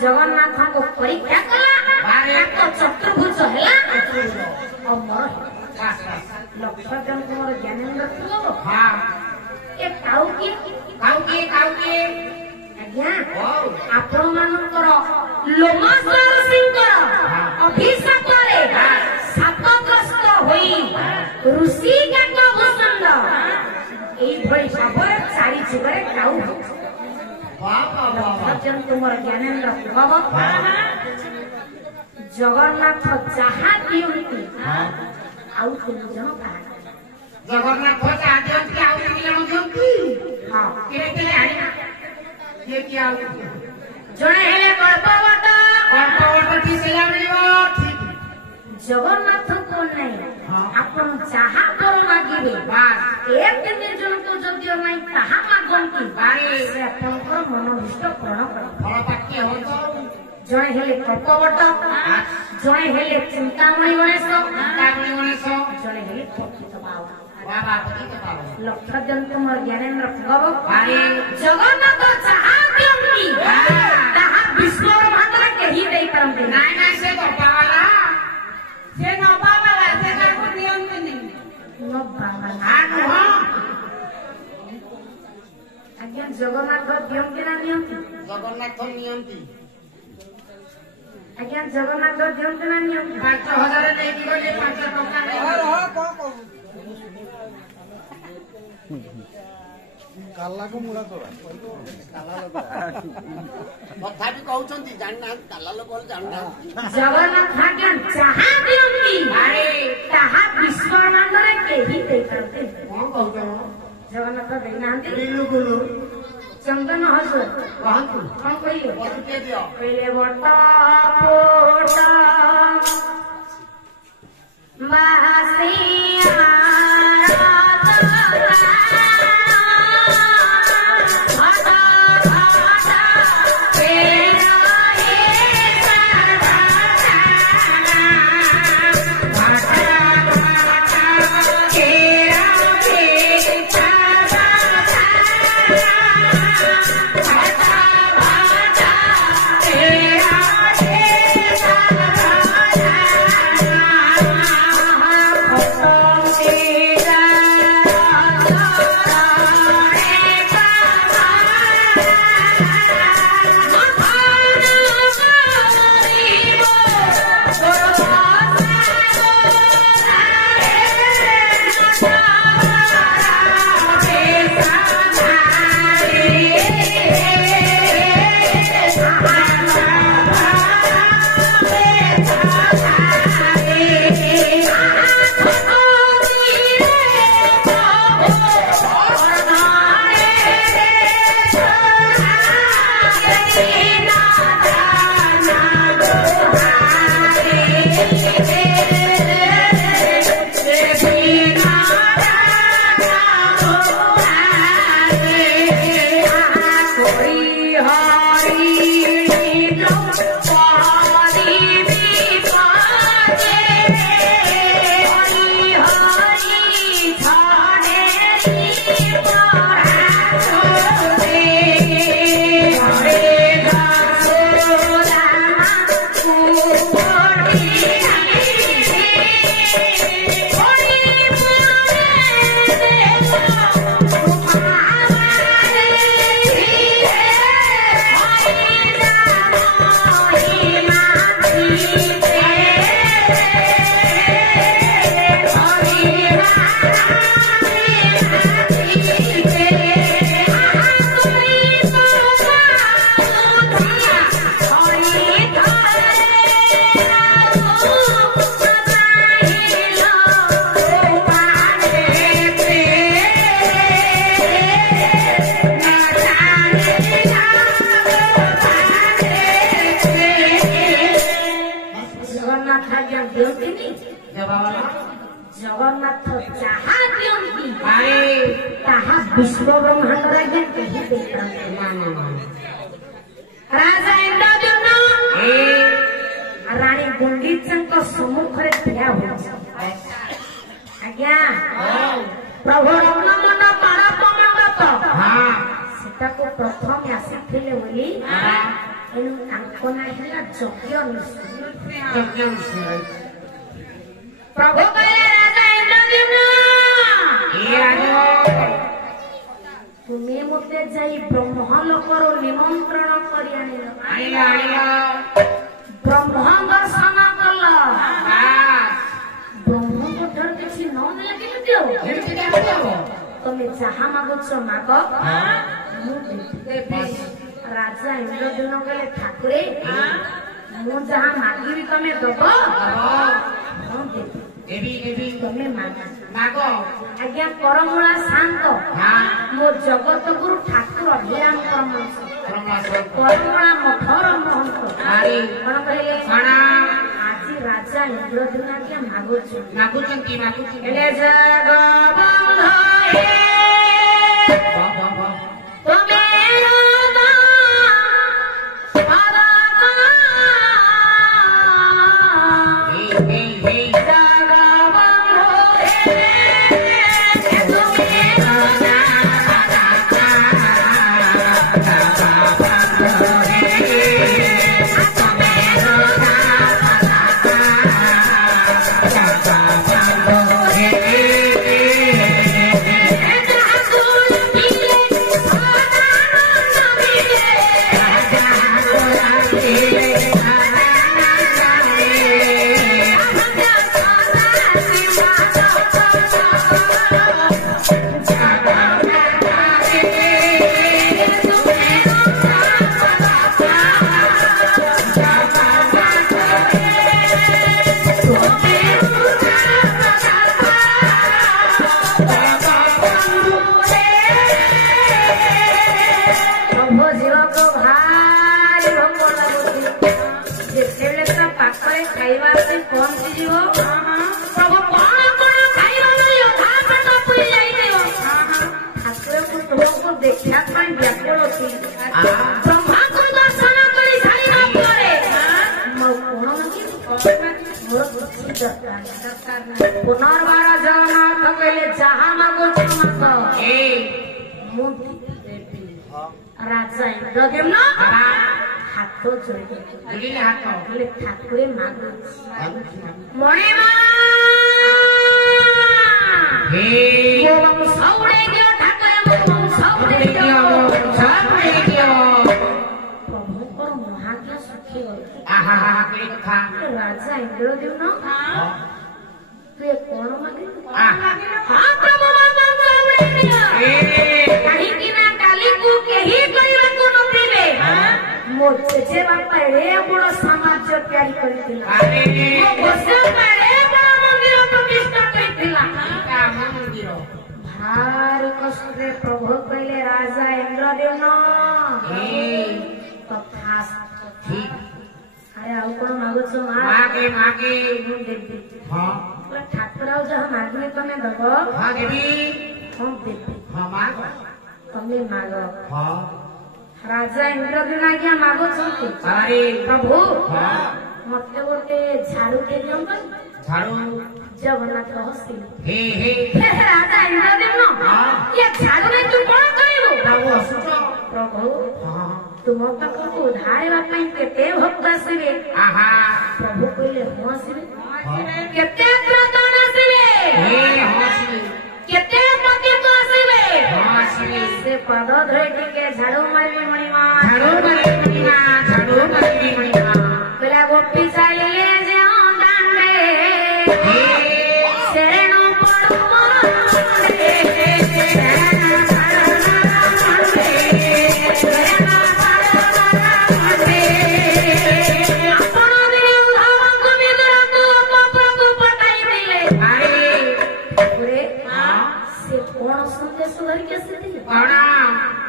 जगन्नाथ को परीक्षा कला चतुर्भुज है लक्ष्य जन तुम ज्ञानेन्द्र आज्ञा आपण मानकर लोमशर सिंह अभिशाप शापग्रस्त होई ऋषि भूषण यही भाव चारि जुगे काऊ तुम ज्ञानेन्द्र प्रभव जगन्नाथ जहा दियंती आउ तुम जन जगन्नाथ जहा दियंती आउ तुम जन दियंती हां केले केले आनिना ये क्या जणे हेले कल्पवट की सेला मिलिबो ठीक जगन्नाथ को नहीं आपण जहा कर मागिबे बस एक दिन जन को जदियो नहीं ताहा मागंती बारे से आपनकर मनोभिष्ट पूर्ण कर फल पाक्य हो तो जणे हेले कल्पवट जणे हेले चिंतामणि गणेश जणे हेले प्रकृत भाव बाबा प्रकृत भाव लक्ष्य जन तुम ज्ञानेन्द्र प्रभव अरे जगन्नाथ जहा दियंती ताहा विश्व ब्रह्मांड के ही देई परंते नहीं नहीं से तो पावाला से न पावाला से को दियंती नहीं न पावाला आज्ञा जगन्नाथ दियंती ना दियंती जगन्नाथ नियंती आज्ञा जगन्नाथ दियंती ना नियंती 5000 नै कि गले 5 टका नै को काला को मुड़ा तोरा काला लोक तथापि कहउछंती जानना काला लोक जानना जगन्नाथ आज्ञा जहा दियंती अरे ताहा विश्व ब्रह्मांड के ही देई परंते कोन कहउछ जगन्नाथ देई नांती बिल्लु गुलु चंदन हसो कहंतु कोन कहियो बतु के दियो पहिले बटा पोटा मासिया जगन्नाथ जहा दियंती ताहा विश्व ब्रह्मांड राज्य कही देता राजा इंद्रद्युम्न रानी गुंडीचा सम्मुख ठिया हो आज्ञा ପ୍ରଭୁ ରତ୍ନମଣ୍ଡ ପାରପମଣ୍ଡପ ହଁ ସେଟାକୁ ପ୍ରଥମେ ଆସିଥିଲେ ବୋଲି ଏଣୁ ତାଙ୍କ ନାଁ ହେଲା ଯଜ୍ଞ ନୃସିଂହ। ପ୍ରଭୁ କହିଲେ ରାଜା ଇନ୍ଦ୍ରଦ୍ୟୁମ୍ନ ତୁମେ ମୋତେ ଯାଇ ବ୍ରହ୍ମଲୋକରୁ ନିମନ୍ତ୍ରଣ କରି ଆଣିଲ, ବ୍ରହ୍ମ ଦର୍ଶନ କଲ, ବ୍ରହ୍ମଙ୍କ ଠାରୁ କିଛି ନ ଦେଲେ କେମିତି ହବ? ତମେ ଯାହା ମାଗୁଛ ମାଗ, ମୁଁ ଦେବି। ରାଜା ଇନ୍ଦ୍ରଦ୍ୟୁମ୍ନ କହିଲେ ଠାକୁରେ ମୁଁ ଯାହା ମାଗିବି ତମେ ଦବ? ହଁ ଦେବି। ତମେ ମାଗ। ଆଜ୍ଞା କରମୂଳା ଶାନ୍ତ ମୋ ଜଗତଗୁରୁ ଠାକୁର ଅଭିରାମ କରମୂଳା ମଠର ମହନ୍ତ କଣ କହିଲେ? ଆଜି ରାଜା ଇନ୍ଦ୍ରଦ୍ୟୁମ୍ନ ଆଜ୍ଞା ମାଗୁଛନ୍ତି ହେଲେ ଜଗବନ୍ଧ पुनर्बार जगन्नाथ कहले जहाँ मागुछ माग ମୁଁ ଦେବି। ରାଜା ଇନ୍ଦ୍ରଦ୍ୟୁମ୍ନ ହାତ ଯୋଡ଼ିଲେ ଠାକୁରେ ମାଗୁଛି ମଣିମା ସଉଡ଼େଇ ଦିଅ ଠାକୁରେ ସଉଡ଼େଇ ଦିଅ ପ୍ରଭୁଙ୍କର ମହାଜ୍ଞା ସୁଖୀ ଗଲା। ରାଜା ଇନ୍ଦ୍ରଦ୍ୟୁମ୍ନ ତୁ କଣ ମାଗିଲୁ? ହଁ ପ୍ରଭୁ କାହିଁକି ନା କାଲିକୁ କେହି କରିବାକୁ ନଥିବେ। ମୋ ଜେଜେ ବାପା ଏଡ଼େ ବଡ଼ ସାମ୍ରାଜ୍ୟ ତିଆରି କରିଥିଲା, ମୋ ଗୋସାଇଁମା ଏଡ଼େ ବଡ଼ ମନ୍ଦିର ପ୍ରତିଷ୍ଠା କରିଥିଲା। ଭାରି କଷ୍ଟରେ ପ୍ରଭୁ କହିଲେ ରାଜା ଇନ୍ଦ୍ରଦ୍ୟୁମ୍ନ ତଥାସ୍ତୁ। ଆରେ ଆଉ କଣ ମାଗୁଛ? ମାଗେ ମୁଁ ଦେବି। ଠାକୁର ଆଉ ଯାହା ମାଗିଲେ ତମେ ଦବ? ହଁ ଦେବି। ତମେ ମାଗ। ରାଜା ଇନ୍ଦ୍ରଦ୍ୟୁମ୍ନ ଆଜ୍ଞା ମାଗୁଛନ୍ତି ପ୍ରଭୁ ମତେ ଗୋଟେ ଝାଡୁଟେ ଦିଅନ୍ତୁ। ଜଗନ୍ନାଥ ହସିଲେ ରାଜା ଇନ୍ଦ୍ରଦ୍ୟୁମ୍ନ ଝାଡୁରେ ତୁ କଣ କରିବୁ? ପ୍ରଭୁ ତୁମ ପାଖକୁ ଉଦ୍ଧାରିବା ପାଇଁ କେତେ ଭକ୍ତ ଆସିବେ? ପ୍ରଭୁ କହିଲେ ମୁଁ ଆସିବି। କେତେ ପ୍ରତାରଣା ଆସିବେ? କେତେ ପତିତ ଆସିବେ? ସେ ପଦ ଧରି ଟିକେ ଝାଡୁ ମାରିବି ମଣିମା ପିଲା ଗୋପୀ ଚାଲିଲେ ଯେଉଁ ଦାଣ୍ଡେ ଶରଣ ପଡୁ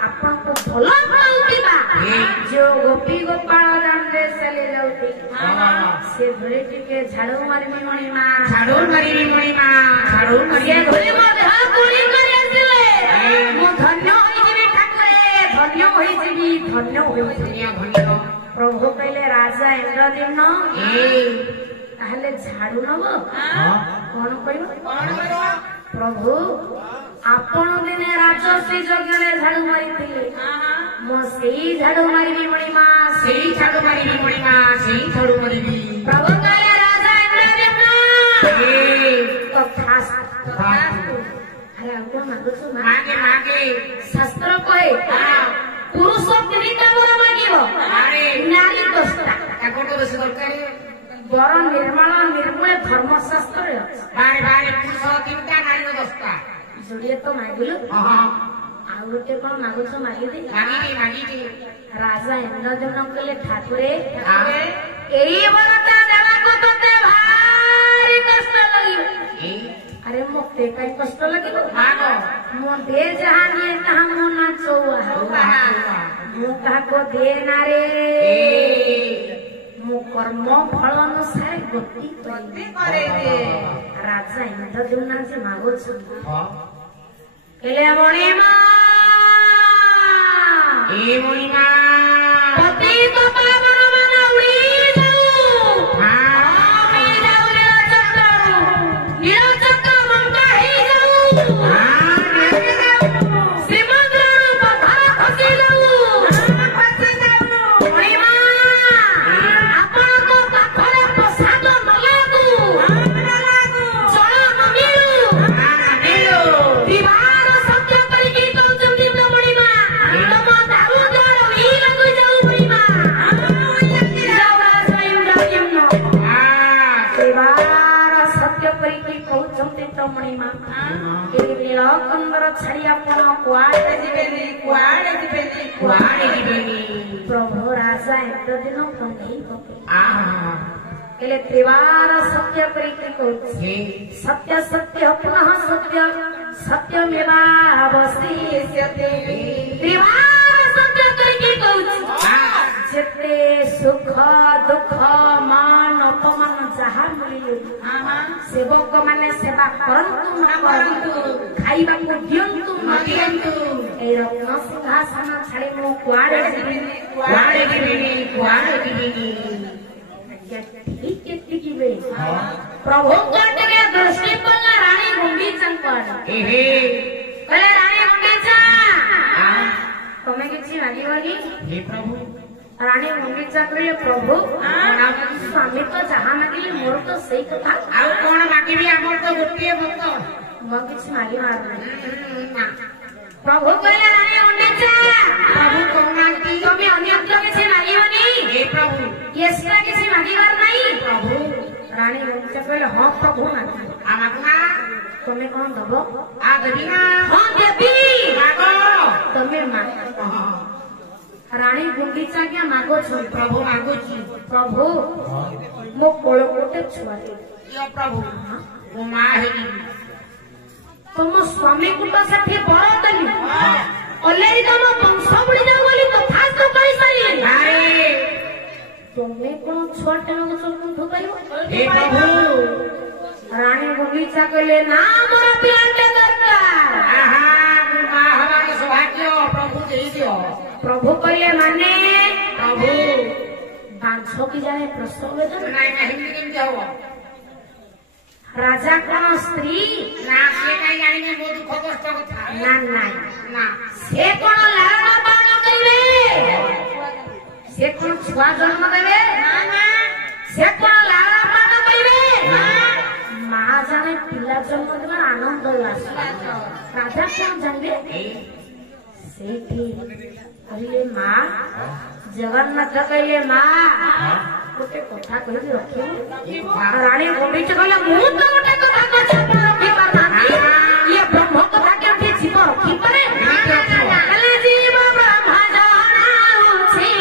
ଆପଣଙ୍କୁ ଭଲ ପାଉଥିବା ଯୋଉ ଗୋପୀ ଗୋପାଳ ଦାଣ୍ଡରେ ଚାଲି ଯାଉଥିବେ ସେ ଧରି ଟିକେ ଝାଡୁ ମାରିବି ମଣିମା ସେ ଧରି ମୋ ଦେହ ଗୁଳି କରି ଆସିଲେ ମୁଁ ଧନ୍ୟ ହୋଇଯିବି ଠାକୁରେ, ଧନ୍ୟ ହୋଇଯିବି। ପ୍ରଭୁ କହିଲେ ରାଜା ଇନ୍ଦ୍ରଦ୍ୟୁମ୍ନ ତାହେଲେ ଝାଡୁ ନବ? କଣ କରିବ? ପ୍ରଭୁ ଆପଣ ଦିନେ ରାଜଶ୍ରୀ ଯଜ୍ଞରେ ଝାଡୁ ମାରିଥିଲେ ମୁଁ ସେଇ ଝାଡୁ ମାରିବି ମଣିମା ସେଇ ଝାଡୁ ମାରିବି ମଣିମା ସେଇ ଝାଡୁ ମାରିବି ପ୍ରଭୁ କହିଲେ ରାଜା ଇନ୍ଦ୍ରଦେବ ଆରେ ଆଉ କଣ ମାଗୁଛୁ ମାଗେ ମାଗେ ଶାସ୍ତ୍ର କହେ ପୁରୁଷ 3ଟା ବର ମାଗିବ ନାରୀ 10ଟା ଗୋଟେ ବେଶୀ ଦରକାର ବର ନିର୍ମାଣ ନିର୍ମୂଳ ଧର୍ମଶାସ୍ତ୍ରରେ ଅଛି ବାରେ ବାରେ ପୁରୁଷ 3ଟା ନାରୀ 10ଟା ଯୋଡ଼ିଏ ତ ମାଗିଲୁ ଆଉ ଗୋଟେ କଣ ମାଗୁଛ ମାଗିଦେ ମାଗିଛି ରାଜା ଇନ୍ଦ୍ରଦେବ କହିଲେ ଠାକୁରେ ଏଇ ବରଟା ଦେବାକୁ ତତେ ଭାରି କଷ୍ଟ ଲାଗିବ अरे मुक्ते कई कष्ट लगे मो दे जहाँ निये तहाँ मो नाचौआ मो कहा को दे ना रे मो कर्म फल अनुसार गति करे रे राजा इंद्रदेव ना से मागो केले मणिमा ए मणिमा पति तो पावन मन उड़ी जाऊ प्रभु राजा इंद्रदेव त्रिवार सत्य सत्य सत्य पुनः सत्य सत्यमेवावशिष्यते त्रिवार सत्य जिते सुख दुख मान अपमान जहा मिले सेवक माने सेवा करतु खाइबा को दियंतु न दियंतु ए रत्न सिंहासन छाड़ी मो कुआड़े जीविनी ठीक प्रभु के दृष्टि पड़ला रानी गुंडीचा कहले रानी गुंडीचा तमे किछि मागिबनी हे प्रभु रानी गुंडीचा कहले प्रभु स्वामी तो जहाँ मागिले मोर तो सही कथा आउ कोन मागिबी हमर तो गोटिए भक्त मो किछि मागी मार प्रभु कहले रानी गुंडीचा प्रभु कहनांती तमे अन्यत्र किछि मागिबनी हे प्रभु येसका किछि मागिबार नाही प्रभु रानी गुंडीचा कहले हां प्रभु मागी आमागना तमे कोन दबो आ देबी ना हां देबी मागो तमे माग रानी गुंडीचा क्या मागो छ प्रभु मागुची प्रभु मो कोळ कोटे छुआ यो प्रभु मो मा हेली तुम स्वामी को तो सेठी बड़ दली ऑलरेडी तुम वंश बुड़ी जाओ बोली तो फास तो कहि सारी अरे तुमे कोन छोटे लोग सब ठुकाइबो हे प्रभु रानी गुंडीचा कहले ना मोर पियाटे दरकार आहा मा हमारे सौभाग्य प्रभु देई दियो प्रभु कहले माने प्रभु बांछो की जाने प्रसव वेदन नहीं नहीं केम जाओ राजा कोन स्त्री ना से नहीं जानी में बहुत दुख कष्ट कथा ना नहीं ना से कोन लालन पालन करिवे से कोन छुआ जन्म देवे ना ना से कोन लालन पालन करिवे ना मां जाने पिला जन्म देवा आनंद लास राजा कोन जानबे सेठी कहले मां जगन्नाथ कहले मां गोटे कथा कहले रखियो रानी गुंडीचा कहले मु तो गोटे कथा कहछि रखि पारना ये ब्रह्म कथा केमति जीव रखि पारे कहले जीव ब्रह्म जानाउछि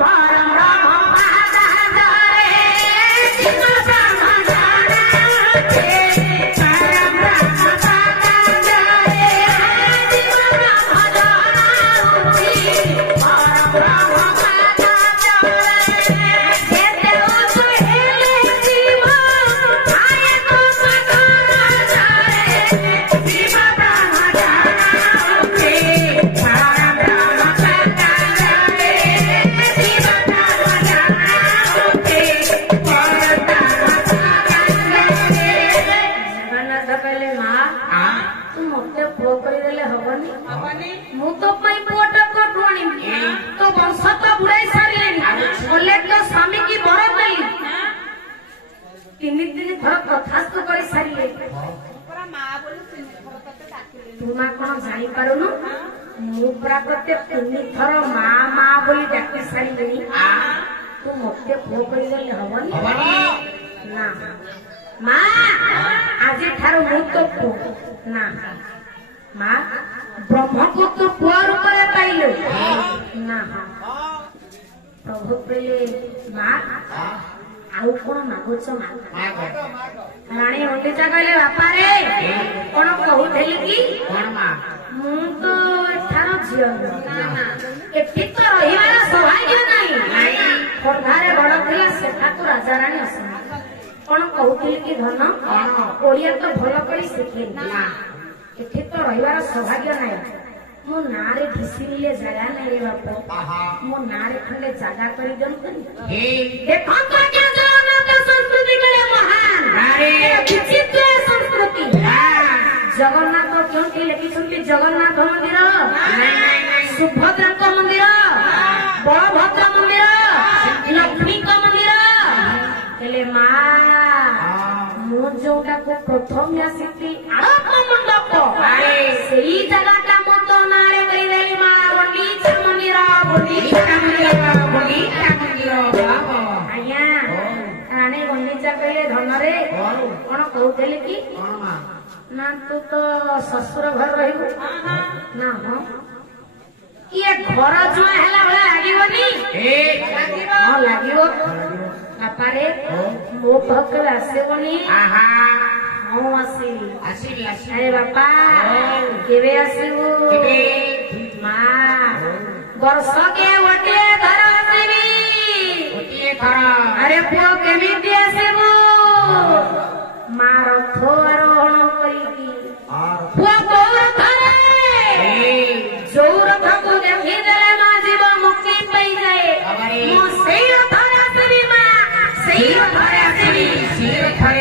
परम ब्रह्म पादारे जीव ब्रह्म जानाउछि परम ब्रह्म पादारे जीव ब्रह्म जानाउछि परम ब्रह्म पादारे मते पुओ करिदेले हबनी मु तो पई पुओटा कोठु आनिबी तो वंश तो बुड़ाई सारिलेनी बोले तो स्वामी की बर देली 3 थर कथास्तु करि सारिले पुरा मां बोली 3 थर तते डाकिले तुमा कोन जानि पारुनु मु पुरा तते 3 थर मां मां बोली डाकि सारिलेनी तू मते पुओ करिदेले हबनी ना मां आज ठारो मु तो पुओ ना मां ब्रह्मपुत्र पुओ रूपरे पाइलो ना प्रभु पहले मां आउ कोन मागुछ मां रानी होंडिचा कहले बापा रे कोन कहउथेली की कोन मां मु तो ठारो जियो ना एठी तो रहिवार सौभाग्य नाही खंडारे बड़ थिला सेठा तो राजा रानी असन कोन कहउथेली की धन ओडिया तो भलो करी सिखेली ना एठी तो रहिवार सौभाग्य नाही मो नारे ढिसिले जगह नहीं रे बापू मो नारे खंडे जगह करी दंतनी देखो तो क्या जगन्नाथ संस्कृति के महान अरे विचित्र संस्कृति जगन्नाथ क्यों की लिखी सुनली जगन्नाथ मंदिर सुभद्रा का मंदिर बलभद्र मंदिर लक्ष्मी का मंदिर हेले मां मु जोटा को प्रथम आसीती आरंभ मंडप सेही जगहटा मो तो नारे करी देली मां गुंडीचा मंदिर आज्ञा रानी गुंडीचा कहले धन रे कोन कहउथेली की ना तू तो ससुर घर रहिबू ना हां ये घर जुआ हैला भला लागिबनी हां लागिबो बापारे मो भक्कल आसेबनी हां आसीबी अरे बापा केबे आसीबू मां वर्ष के वटे धर आसीबी अरे पुओ केमिति आसीबू मां रथ आरोहण करिकी पुओ कोर धरे जो रथ को देखि देले मां जीव मुक्ति पाई जाए मो सेई रथ आसीबी मां सेई रथ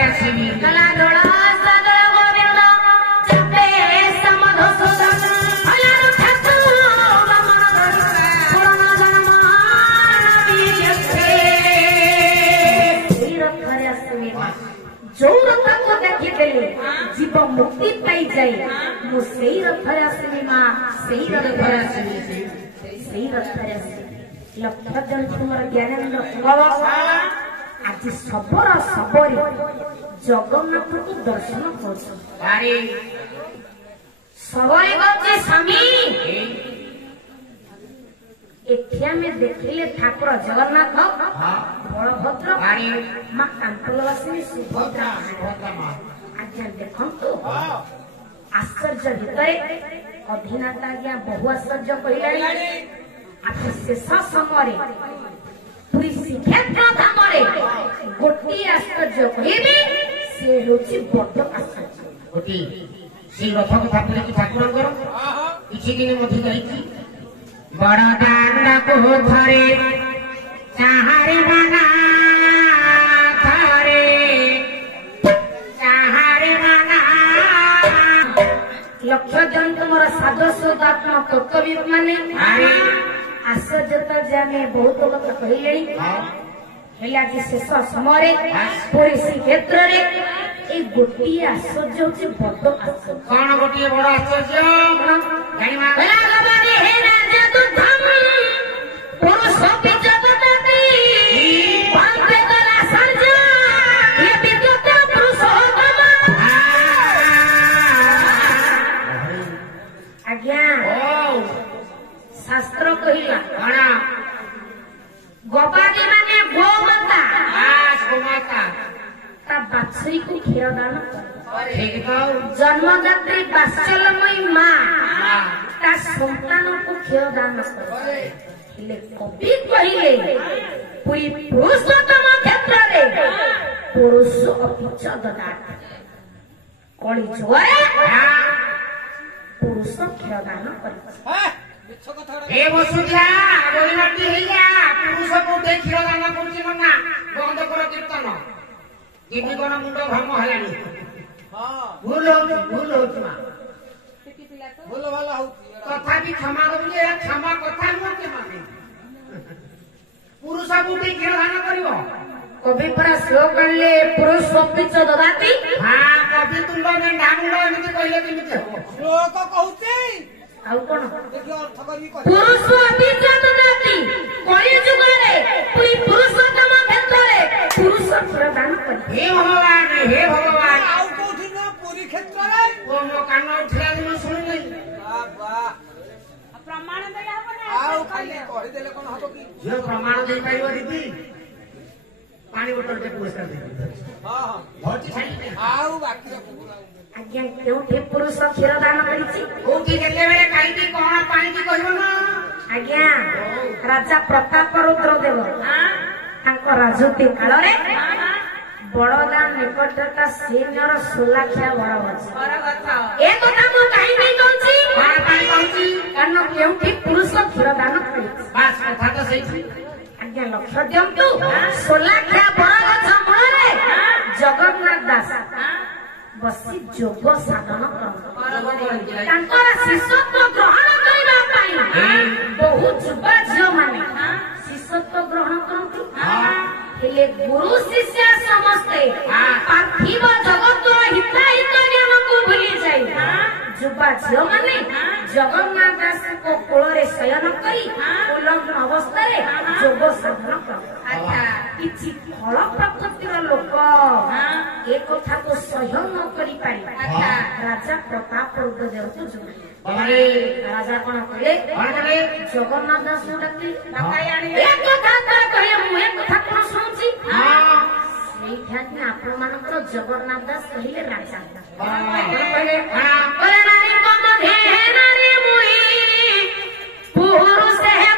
आसीबी कला दोड़ा सागर गोविंद चपे समधुसूदन अलारु ठाकुर रमण पुराण जन्म बीजसे सेई रथ आसीबी जो रथ को देखि देले जीव मुक्ति पाई जाए मो सेई रथ आसीबी मां सेई रथ आसीबी लक्ष्य जन तुमर ज्ञानेन्द्र सुभव आज सबरा सबरी जगन्नाथ को दर्शन कर सबरी गौचे स्वामी एठिया में देखिले ठाकुर जगन्नाथ बलभद्र मां कांतलवासिनी सुभद्रा आज्ञा देखंतु आश्चर्य भितर अधीनता आज्ञा बहु आश्चर्य कहलानी आप शेष समय पूरी श्रीक्षेत्र धाम गोटे आश्चर्य कहबी से होची बड़ आश्चर्य गोटे से रथ कथा बोले ठाकुर किसी दिन मध्य जाइए बड़ दांडा को थरे चाहारे बना लक्ष्य जन तुम साधस्वदात्म कर्तव्य माने आश्चर्यता जाने बहुत कथा कहले आज शेष समय पूरी श्रीक्षेत्र ए गोटे आश्चर्य होची बड़ आश्चर्य कौन गोटे बड़ आश्चर्य पुरुष जगती आज्ञा शास्त्र कहला गवादी माने गोमाता ता बाछुरी को क्षीर दान जन्मदात्री वात्सल्यमयी मां ता संतान को क्षीर दान कवि कहले पूरी पुरुषोत्तम क्षेत्र पुरुष अपिच ददात कली जुआरे पुरुष क्षीर दान कर क्षीर दान करना बंद कर कीर्तन जीवन मुंड भ्रम है भूल हो तथापि क्षमा करूचे क्षमा कथा नुह के माने पुरुष गुटी खेल दान करिवो कवि परा श्लोक कले पुरुष पिच ददाति हां कवि तुंड में डामुंड एमिति कहले केमिति हो श्लोक कहूचे आउ कोन देखि अर्थ करी पुरुष पिच ददाति कଳି जुगरे पुरी पुरुषोत्तम क्षेत्ररे पुरुष प्रदान करि हे भगवान आउ कोठी न पुरी क्षेत्र रे ओ मो कान उठिया दिन सुनु नै बाबा प्रमाण देला हबना आउ खाली कहि देले कोन हबो की जो प्रमाण दे पाइबो दीदी पानी बोतल के पुरस्कार दे हां हां भौजी छाई आउ बाकी आज्ञा केउठी पुरुष क्षीर दान करिछि कोठी केते बेले काईटी कोन पानी की कहबो ना आज्ञा राजा प्रताप रुद्र देव तांको राजूति कालरे बड़दा निकटता सीनियर सोलाख्या बड़ अछि पर कथा ए कथा मो काई नै कहछि पानी पानी कहूची कारण केउठी पुरुष क्षीर दान करिछि बास कथा तो सही आज्ञा लक्ष्य दियंतु सोलाख्या बड़ गछ मूଳରେ जगन्नाथ दास बसी जोग साधन करନ୍ତି ତାଙ୍କର ଶିଷ୍ୟତ୍ୱ ଗ୍ରହଣ କରିବା ପାଇଁ ବହୁ ଯୁବା ଝିଅମାନେ ଶିଷ୍ୟତ୍ୱ ଗ୍ରହଣ କରନ୍ତି ହେଲେ ଗୁରୁ ଶିଷ୍ୟ ସମସ୍ତେ ପାର୍ଥିବ ଜଗତର ହିତାହିତ ଜ୍ଞାନକୁ ଭୁଲି ଯାଇ ଯୁବା ଝିଅମାନେ ଜଗନ୍ନାଥ ଦାସଙ୍କ କୋଳରେ ଶୟନ କରି ଉଲଗ୍ନ ଅବସ୍ଥାରେ ଯୋଗ ସାଧନ କରନ୍ତି କିଛି ଫଳ ପ୍ରକୃତିର ଲୋକ ଏ କଥାକୁ ସହ୍ୟ ନ କରିପାରି ରାଜା ପ୍ରତାପ ରୁଦ୍ର ଦେବଙ୍କୁ ଜଣାଇଲେ ରାଜା କଣ କଲେ ଜଗନ୍ନାଥ ଦାସଙ୍କୁ ଡାକିଲେ ଏ କଥା କହିଲେ ମୁଁ ଏ କଥା କଣ ଶୁଣୁଛି ସେଇଠାକୁ ଆପଣମାନଙ୍କର ଜଗନ୍ନାଥ ଦାସ କହିଲେ ରାଜା କହିଲେ ନାରୀଙ୍କ ମଧ୍ୟରେ ମୁଇଁ ପୁରୁଷ ହେ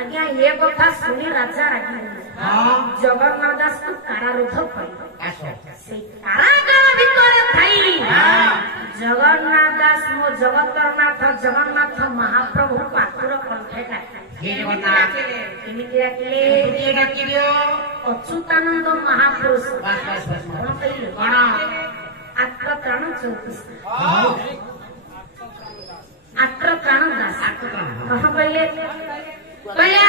ଆଜ୍ଞା ଏ କଥା ଶୁଣି ରାଜା ରାଗିଲେ ଜଗନ୍ନାଥ ଦାସକୁ କାରାରୁଦ୍ଧ କଲେ ସେଇ କାରାଗାର ଭିତରେ ଥାଇ ଜଗନ୍ନାଥ ଦାସ ମୋ ଜଗତର ନାଥ ଜଗନ୍ନାଥ ମହାପ୍ରଭୁଙ୍କୁ ଆକୁର କଣ୍ଠେ ଡାକିଲେ କେମିତି ଡାକିଲେ ଅଚ୍ୟୁତାନନ୍ଦ ମହାପୁରୁଷ କଣ କହିଲେ କଣ ଆତ୍ମପ୍ରାଣ 34 ଆତ୍ମପ୍ରାଣ ଦାସ କଣ କହିଲେ କହିଲେ